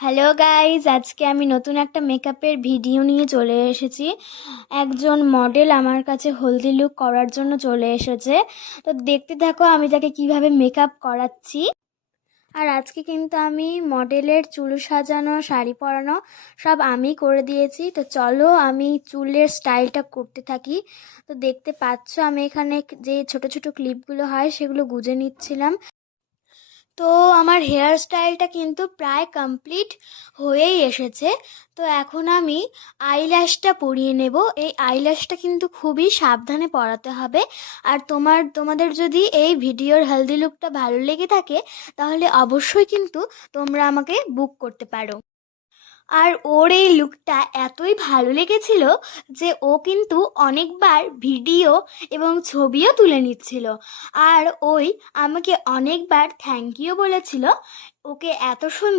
Hello guys, আজকে আমি নতুন একটা মেকআপের ভিডিও নিয়ে চলে এসেছি। একজন মডেল আমার কাছে হলদি লুক করার জন্য চলে এসেছে। তো দেখতে থাকো আমি তাকে কিভাবে মেকআপ করাচ্ছি। আর আজকে কিন্তু আমি মডেলের চুল সাজানো, শাড়ি পরানো সব আমি করে দিয়েছি। তো চলো আমি চুলের স্টাইলটা করতে থাকি। তো দেখতে পাচ্ছ আমি এখানে যে ছোট ছোট ক্লিপগুলো হয় সেগুলো গুজে নিচ্ছিলাম। তো আমার হেয়ার স্টাইলটা কিন্তু প্রায় কমপ্লিট হয়েই এসেছে। তো এখন আমি আইল্যাশটা পরিয়ে নেব। এই আইল্যাশটা কিন্তু খুবই সাবধানে পরাতে হবে। আর তোমাদের যদি এই ভিডিওর হেলদি লুকটা ভালো লেগে থাকে তাহলে অবশ্যই কিন্তু তোমরা আমাকে বুক করতে পারো। আর ওর এই লুকটা এতই ভালো লেগেছিল যে ও কিন্তু অনেকবার ভিডিও এবং ছবিও তুলে নিচ্ছিল। আর ওই আমাকে অনেকবার থ্যাংক ইউ বলেছিল। ওকে এত সুন্দর